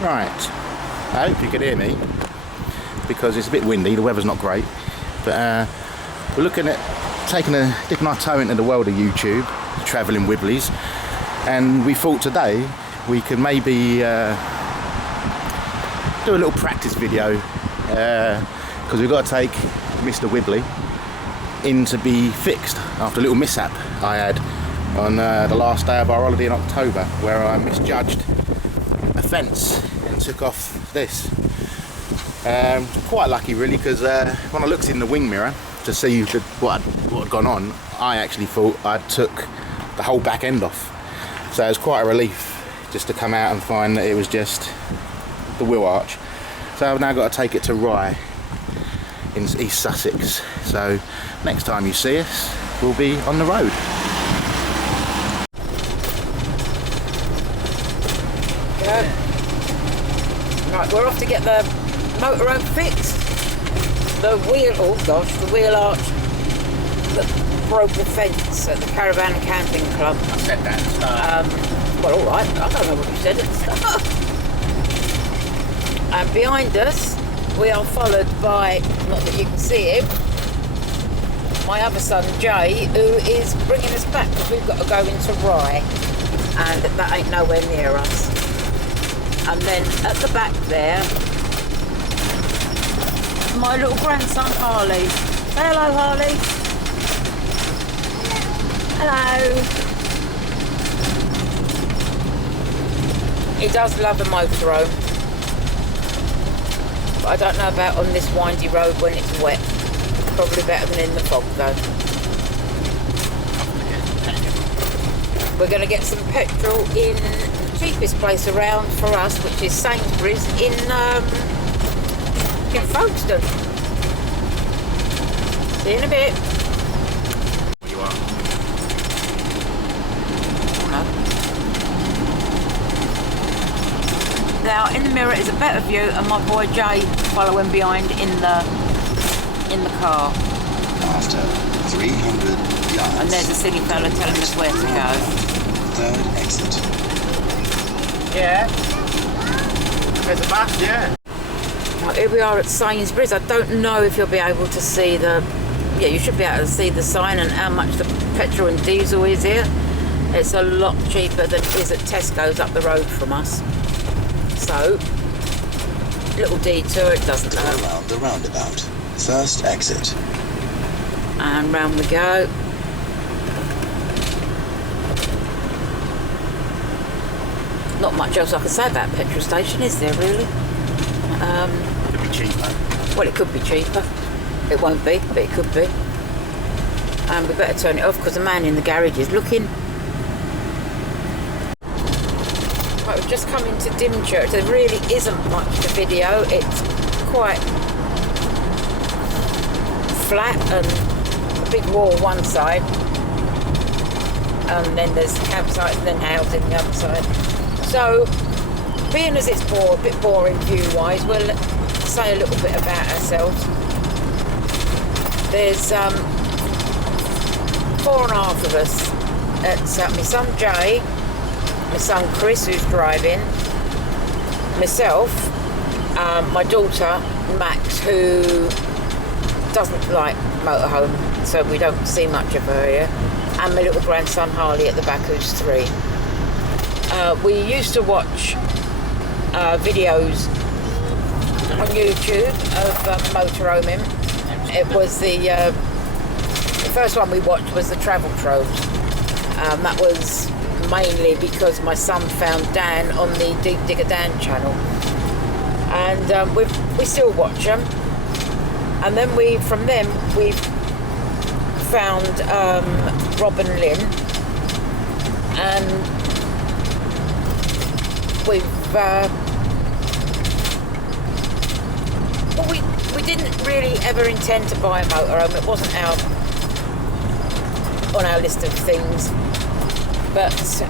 Right, I hope you can hear me because it's a bit windy, the weather's not great, but we're looking at dipping our toe into the world of YouTube, travelling Wibblies, and we thought today we could maybe do a little practice video because we've got to take Mr. Wibbly in to be fixed after a little mishap I had on the last day of our holiday in October, where I misjudged a fence and took off this. Quite lucky really, because when I looked in the wing mirror to see what had gone on, I actually thought I took the whole back end off. So it was quite a relief just to come out and find that it was just the wheel arch. So I've now got to take it to Rye in East Sussex. So next time you see us, we'll be on the road. Right, we're off to get the motorhome fixed. The wheel arch that broke the fence at the Caravan Camping Club. I said that at the start. Well, alright, I don't know what you said at the start. And behind us, we are followed by, not that you can see him, my other son Jay, who is bringing us back because we've got to go into Rye, and that ain't nowhere near us. And then at the back there, my little grandson Harley. Say hello, Harley. Hello. He does love a motorhome, but I don't know about on this windy road when it's wet. Probably better than in the fog though. We're going to get some petrol in the cheapest place around for us, which is Sainsbury's in Folkestone. See you in a bit. Where you are? No. Now in the mirror is a better view, and my boy Jay following behind in the car. After 300 yards. And there's a silly fella telling us where to go. Third exit. Yeah. There's a bus, yeah. Well, here we are at Sainsbury's. I don't know if you'll be able to see you should be able to see the sign and how much the petrol and diesel is here. It's a lot cheaper than it is at Tesco's up the road from us. So, little detour, it doesn't Turn matter. around the roundabout. First exit. And round we go. Not much else I can say about a petrol station, is there really? Could be cheaper. Well, it could be cheaper. It won't be, but it could be. And we better turn it off because the man in the garage is looking. Right, we've just come into Dymchurch. There really isn't much to video. It's quite flat and a big wall one side. And then there's campsites and then houses on the other side. So, being as it's a bit boring view-wise, we'll say a little bit about ourselves. There's 4.5 of us. It's my son Jay, my son Chris, who's driving, myself, my daughter Max, who doesn't like motorhome, so we don't see much of her here, and my little grandson Harley at the back, who's 3. We used to watch videos on YouTube of motorhoming. It was the first one we watched was the Travel Trove. That was mainly because my son found Dan on the Deep Digger Dan channel, and we still watch them. And then from them we found Rob and Lynn, and we've we didn't really ever intend to buy a motorhome. It wasn't on our list of things, but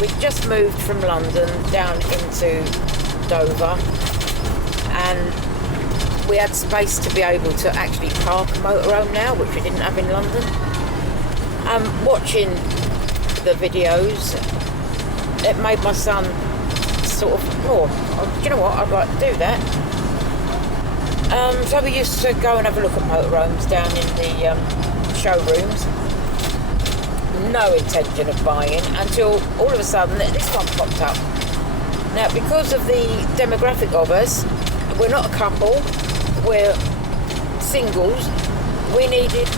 we just moved from London down into Dover, and we had space to be able to actually park a motorhome now, which we didn't have in London. Watching the videos, it made my son sort of, oh, do you know what, I'd like to do that. So we used to go and have a look at motorhomes down in the showrooms. No intention of buying until all of a sudden this one popped up. Now, because of the demographic of us, we're not a couple, we're singles. We needed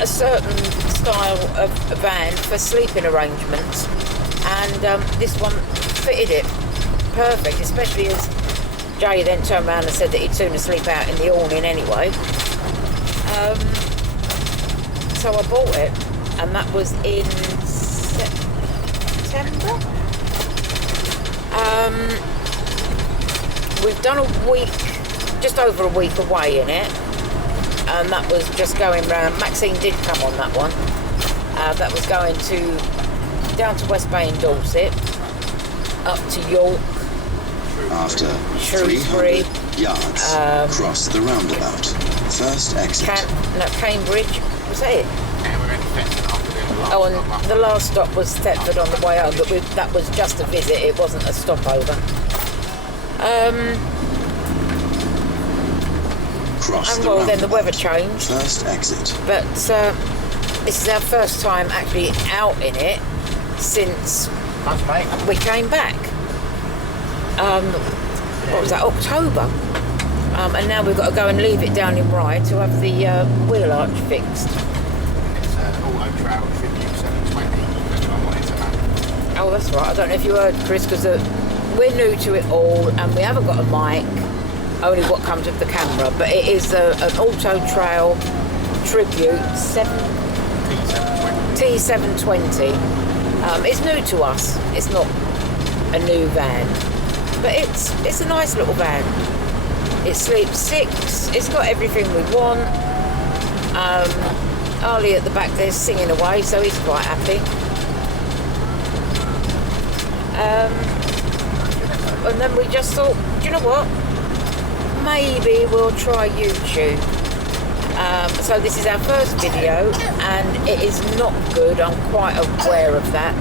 a certain style of van for sleeping arrangements, and this one fitted it perfect, especially as Jay then turned around and said that he'd sooner sleep out in the awning anyway. So I bought it, and that was in September. We've done a week, just over a week away in it, and that was just going round. Maxine did come on that one. That was going down to West Bay in Dorset, up to York. After Shrewsbury, 300 yards, cross the roundabout. First exit. Cambridge. Was that it? Yeah, we're in Thetford after the last Oh, and the last stop was Thetford on the way home, but that was just a visit, it wasn't a stopover. Cross And the well, then the roundabout. weather changed, First exit. but this is our first time actually out in it since Thanks, mate. we came back. What was that, October? And now we've got to go and leave it down in Rye to have the wheel arch fixed. It's Auto Trail Tribute 720. That's what I wanted to know. Oh, that's right. I don't know if you heard, Chris, because we're new to it all and we haven't got a mic, only what comes with the camera. But it is an Auto Trail Tribute T720. It's new to us. It's not a new van, but it's a nice little van. It sleeps 6. It's got everything we want. Arlie at the back there's singing away, so he's quite happy. And then we just thought, do you know what? Maybe we'll try YouTube. So this is our first video, and it is not good. I'm quite aware of that.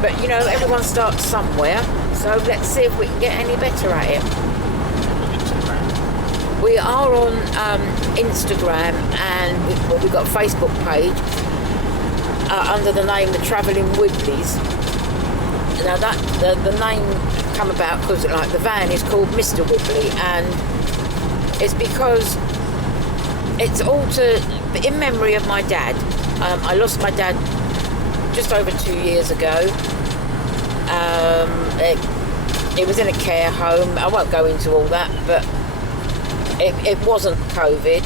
But you know, everyone starts somewhere. So let's see if we can get any better at it. We are on Instagram, and we've got a Facebook page under the name The Travelling Wibblies. Now that the name come about because like the van is called Mr. Wibbly, and it's because it's all in memory of my dad. I lost my dad just over 2 years ago. It was in a care home. I won't go into all that, but it wasn't COVID.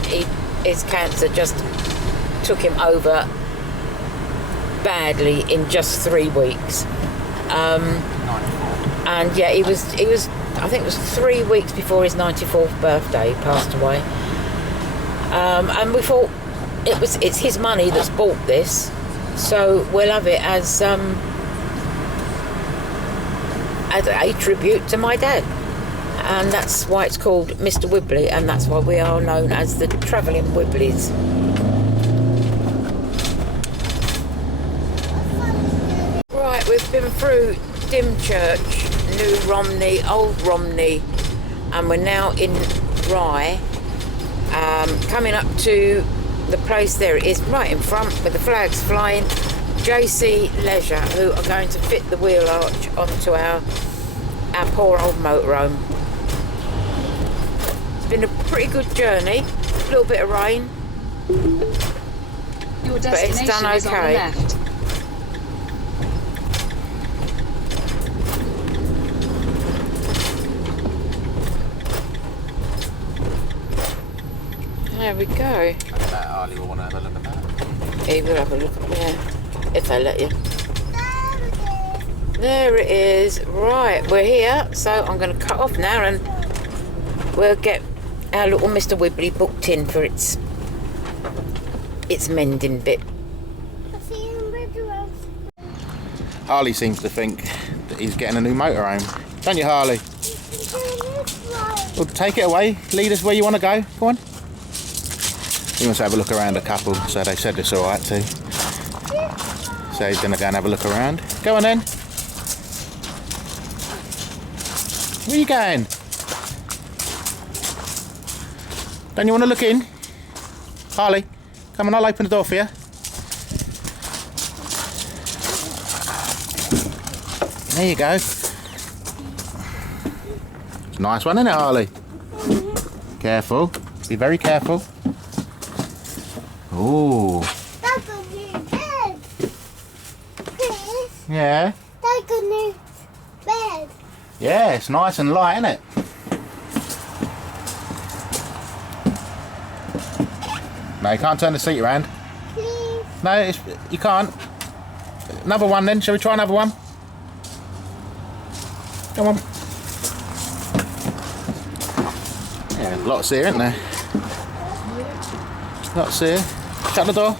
His cancer just took him over badly in just 3 weeks. And yeah, he was. I think it was 3 weeks before his 94th birthday. He passed away. And we thought it's his money that's bought this, so we'll have it as a tribute to my dad, and that's why it's called Mr. Wibbly, and that's why we are known as the Travelling Wibblies. Right, we've been through Dymchurch, New Romney, Old Romney, and we're now in Rye, coming up to the place. There it is, right in front with the flags flying. JC Leisure, who are going to fit the wheel arch onto our poor old motorhome. It's been a pretty good journey, a little bit of rain, Your but it's destination done is on the okay. left. There we go. Arlie will want to have a look at that. He will have a look at there, if they let you. There it is. Right, we're here, so I'm going to cut off now and we'll get our little Mr. Wibbly booked in for its mending bit. Harley seems to think that he's getting a new motorhome. Don't you, Harley? Well, take it away. Lead us where you want to go. Go on. He wants to have a look around a couple, so they said it's alright too. So he's going to go and have a look around. Go on then. Where you going? Don't you want to look in? Harley, come on, I'll open the door for you. There you go. It's a nice one, isn't it, Harley? Careful. Be very careful. Ooh. That's a new bed. Chris, Yeah. that's a new bed. Yeah, it's nice and light, isn't it? No, you can't turn the seat around. Please. No, you can't. Another one then. Shall we try another one? Come on. Yeah, lots here, isn't there? Lots here. Shut the door.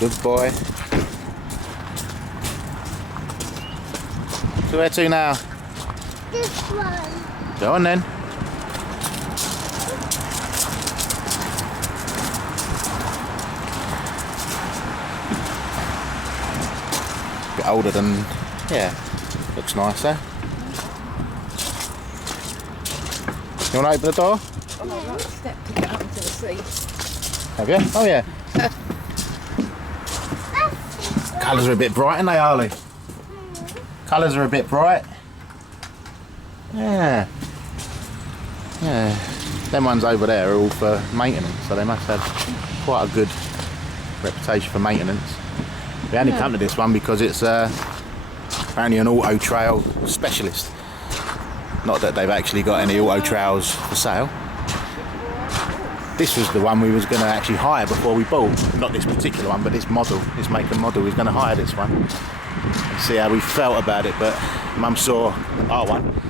Good boy. So where to now? This one. Go on then. Bit older than, yeah, looks nicer. You want to open the door? Oh, I've stepped to get up into the seat. Have you? Oh yeah. Colours are a bit bright, aren't they, Harley? Colours are a bit bright. Yeah. Yeah. Them ones over there are all for maintenance, so they must have quite a good reputation for maintenance. We only come to this one because it's apparently an auto trail specialist. Not that they've actually got any auto trails for sale. This was the one we was going to actually hire before we bought. Not this particular one, but this model, this make and model. We was going to hire this one and see how we felt about it. But Mum saw our one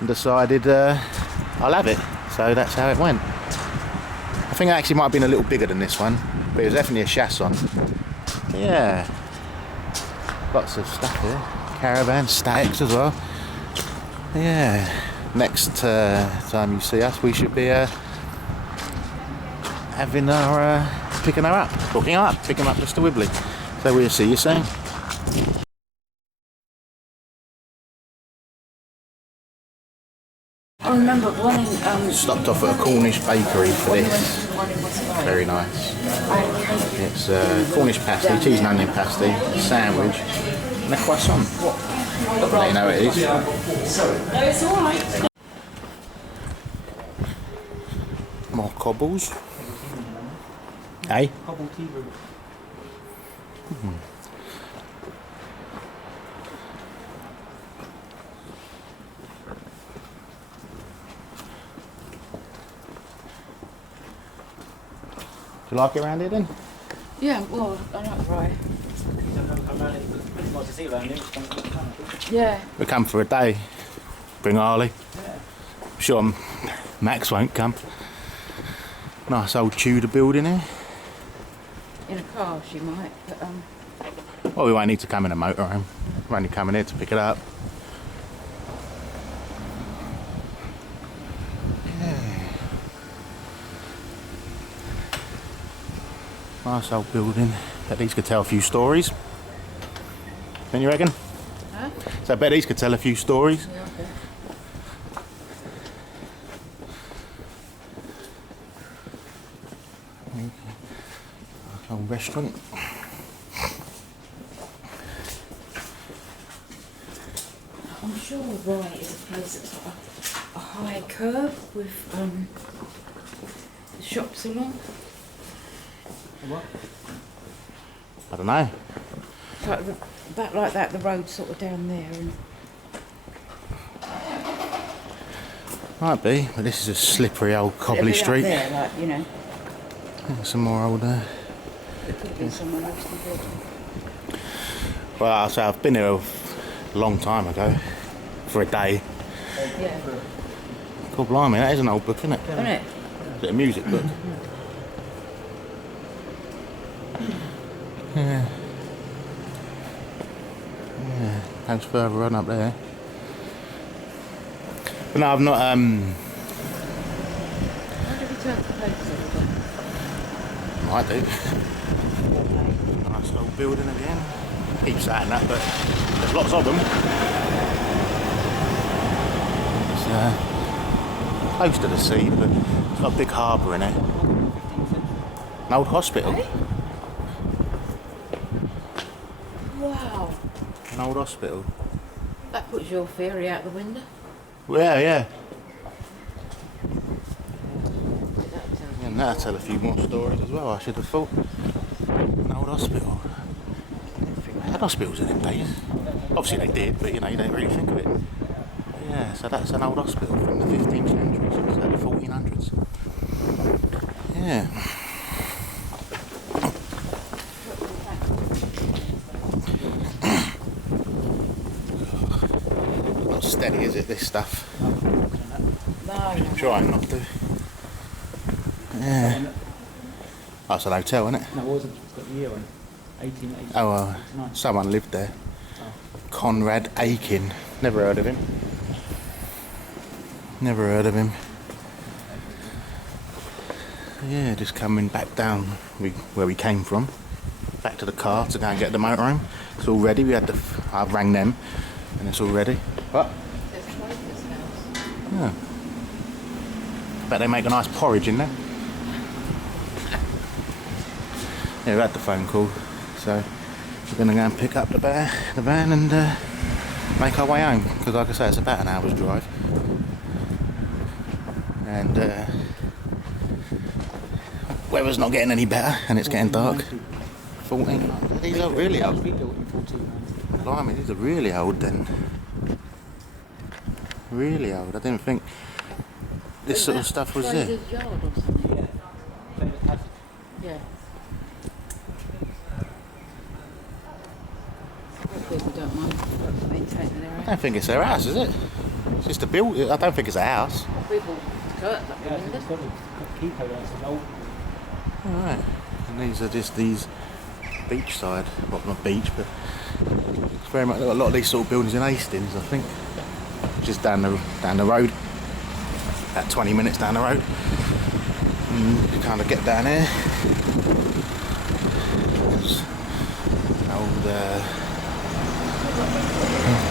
and decided I'll have it. So that's how it went. I think it actually might have been a little bigger than this one, but it was definitely a chassis. Yeah, lots of stuff here. Caravan, statics as well. Yeah, next time you see us, we should be having our picking her up, hooking her up, picking up Mr. Wibbly. So we'll see you soon. I remember one in Stopped off at a Cornish bakery for this. Very nice. It's Cornish pasty, cheese and onion pasty, sandwich, and a croissant. Let you know what it is. No, it's all right. More cobbles. Hey? Cobble tea room. Do you like it around here then? Yeah, well, I know, right. Nice to see around here. Yeah. We come for a day. Bring Harley. I'm sure Max won't come. Nice old Tudor building here. In a car, she might, but Well, we won't need to come in a motorhome. We're only coming here to pick it up. Yeah. Nice old building. Bet these could tell a few stories. Don't you reckon? Huh? So I bet these could tell a few stories. yeah, okay. Old restaurant. I'm sure right is a place that's got a high curb with the shops along. What? I don't know. It's like back like that, the road's sort of down there, and Might be, but this is a slippery old it'd cobbly be up street. there, like, you know, Some more old. it could have been someone else before. Well, so I've been here a long time ago for a day. Yeah, God blimey, that is an old book, isn't it? isn't it? Is it a music book? Yeah. Yeah, goes further on up there. But no, I've not. Why did we turn the pages over? Might do. Nice old building again. Keep saying that, but there's lots of them. close to the sea, but it's got a big harbour in it. 15th century. An old hospital. Wow. An old hospital. That puts your theory out the window. Yeah, yeah. That sounds And that'll tell a few more stories as well, I should have thought. An old hospital. They had hospitals in them days. Obviously they did, but you know, you don't really think of it. Yeah, so that's an old hospital from the 15th century, so it's like the 1400s. Yeah. Not steady, is it, this stuff? no. I'm trying not to. Yeah. Oh, it's an hotel, isn't it? No, it wasn't. It's got the year on it. 1880. Oh, someone lived there. Conrad Aiken. Never heard of him. Never heard of him. Yeah, just coming back down where we came from. Back to the car to go and get the motorhome. It's all ready. We had I rang them, and it's all ready. What? There's Trader's house. Yeah. Bet they make a nice porridge in there. Yeah, we had the phone call, so we're going to go and pick up the van and make our way home, because like I say, it's about an hour's drive. And weather's not getting any better, and it's getting dark. 14. These are really old. Rebuilt in 1490. Blimey, these are really old then. Really old. I didn't think this sort of stuff was there. Trader's Yard or something. Yeah. Trader's Passage. Yeah. People don't mind maintaining their I house. don't think it's their house, is it? It's just a build. I don't think it's a house. People curtains up the Yeah, window. it's got the key code on it. It's old. Alright. And these are just these beachside, well not beach, but it's very much a lot of these sort of buildings in Hastings, I think. Just down the road. About 20 minutes down the road. And you kind of get down here. There's an old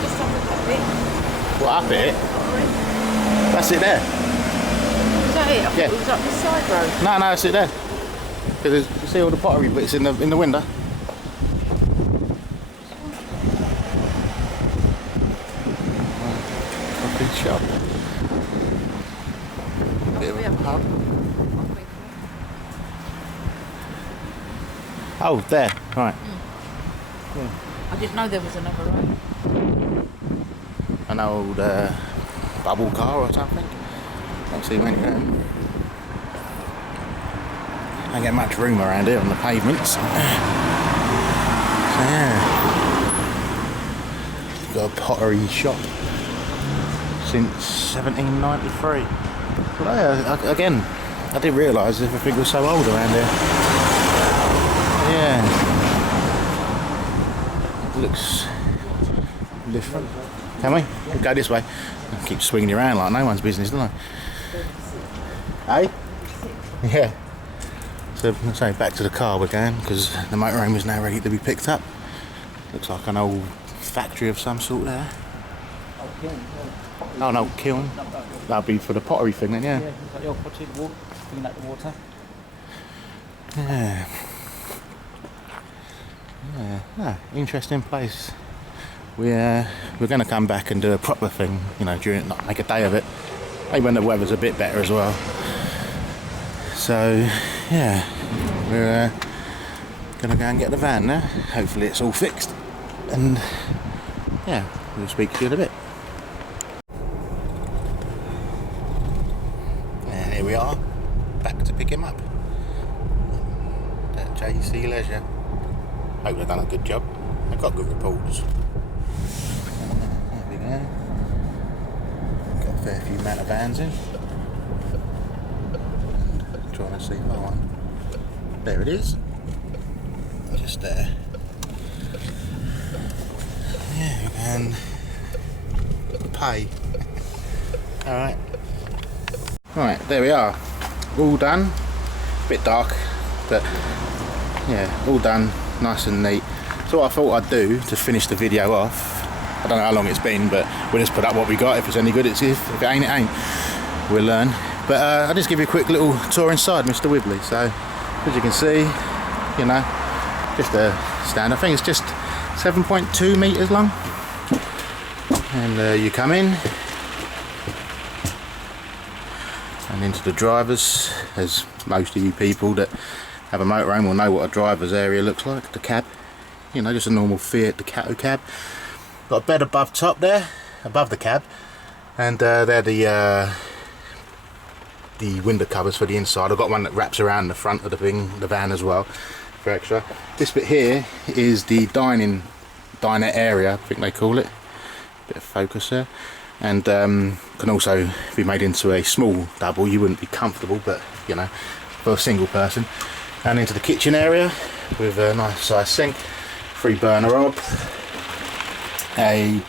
Just up at that bit. what up it? That's it there. Was that it? I thought Yeah. it was up the side road. No, that's it there. Because you see all the pottery bits in the window. Coffee shop. Bit of a pub. Oh, there. Right. I didn't know there was another road. An old bubble car or something. Let's see when you're in. Don't get much room around here on the pavements. So yeah. Got a pottery shop since 1793. But yeah, again, I didn't realise everything was so old around here. Yeah. It looks different. Can we? We'll go this way. I'll keep swinging you around like no one's business, don't I? Eh? Yeah. So, let's say back to the car we're going, because the motorhome is now ready to be picked up. Looks like an old factory of some sort there. Oh, an old kiln. That'll be for the pottery thing then, yeah. Yeah, it's like the old pottery, the water, bringing out the water. Yeah. Yeah. Ah, interesting place. We're going to come back and do a proper thing, you know, during like make a day of it. Maybe when the weather's a bit better as well. So, yeah, we're going to go and get the van now. Hopefully it's all fixed. And, yeah, we'll speak to you in a bit. And here we are, back to pick him up. At JC Leisure. Hope they've done a good job. They've got good reports. There we go. Got a fair few amount of vans in. Trying to see my one. There it is. Just there. Yeah, and pay. Alright. Right, there we are. All done. Bit dark, but yeah, all done. Nice and neat. So what I thought I'd do to finish the video off I don't know how long it's been, but we'll just put up what we got. If it's any good, it's if it ain't, it ain't. We'll learn. But I'll just give you a quick little tour inside Mr. Wibbly. So, as you can see, you know, just a stand. I think it's just 7.2 metres long. And you come in and into the drivers, as most of you people that have a motorhome will know what a driver's area looks like. The cab, you know, just a normal Fiat Ducato cab. Got a bed above top there, above the cab, and they're the window covers for the inside. I've got one that wraps around the front of the van as well for extra. This bit here is the dinette area, I think they call it. Bit of focus there, and can also be made into a small double. You wouldn't be comfortable, but you know, for a single person. And into the kitchen area with a nice size sink, 3 burner hob, a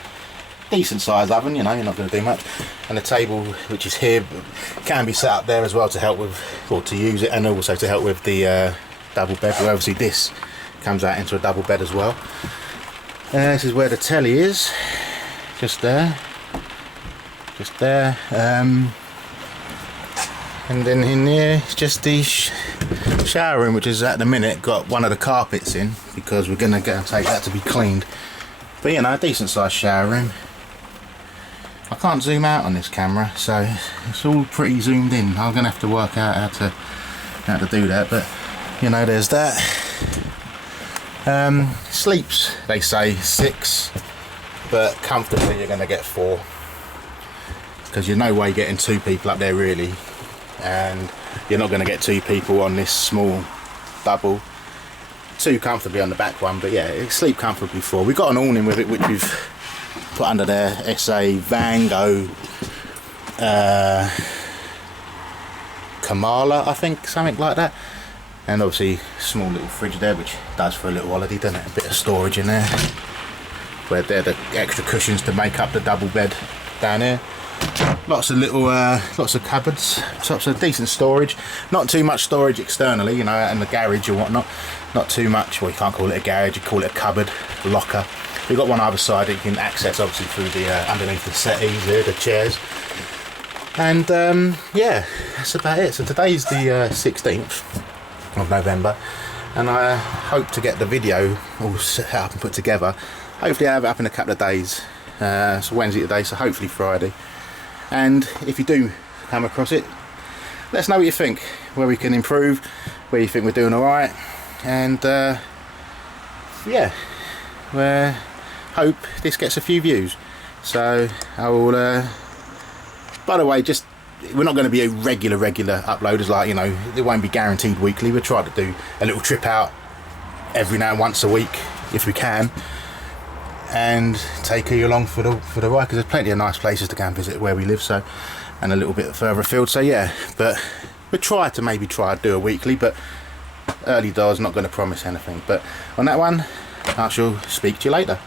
decent sized oven, you know, you're not going to do much, and a table which is here can be set up there as well to help with, or to use it, and also to help with the double bed. But obviously this comes out into a double bed as well. This is where the telly is, just there, and then in here it's just the shower room, which is at the minute got one of the carpets in because we're going to go and take that to be cleaned. But you know, a decent sized shower room. I can't zoom out on this camera, so it's all pretty zoomed in. I'm going to have to work out how to do that, but you know, there's that. Sleeps, they say 6, but comfortably you're going to get 4, because you're no way getting 2 people up there really, and you're not going to get 2 people on this small double. 2 comfortably on the back one, but yeah, it sleep comfortably 4. We've got an awning with it which we've put under there. It's a Vango Kamala, I think, something like that. And obviously small little fridge there, which does for a little holiday, doesn't it? A bit of storage in there, where they're the extra cushions to make up the double bed down here. Lots of little lots of cupboards, lots of decent storage. Not too much storage externally, you know, in the garage or whatnot. Not too much. Well, you can't call it a garage, you call it a cupboard, a locker. We've got one either side that you can access obviously through the underneath the settees here, the chairs. And yeah, that's about it. So today's the 16th of November, and I hope to get the video all set up and put together. Hopefully I have it up in a couple of days. It's Wednesday today, so hopefully Friday. And if you do come across it, let us know what you think, where we can improve, where you think we're doing alright, and yeah, we hope this gets a few views. So I will by the way, just we're not going to be a regular uploaders, like, you know, it won't be guaranteed weekly. We'll try to do a little trip out every now and once a week if we can, and take you along for the ride, because there's plenty of nice places to go and visit where we live, so, and a little bit further afield. So yeah, but we'll try to do a weekly, but early doors, not going to promise anything. But on that one, I shall speak to you later.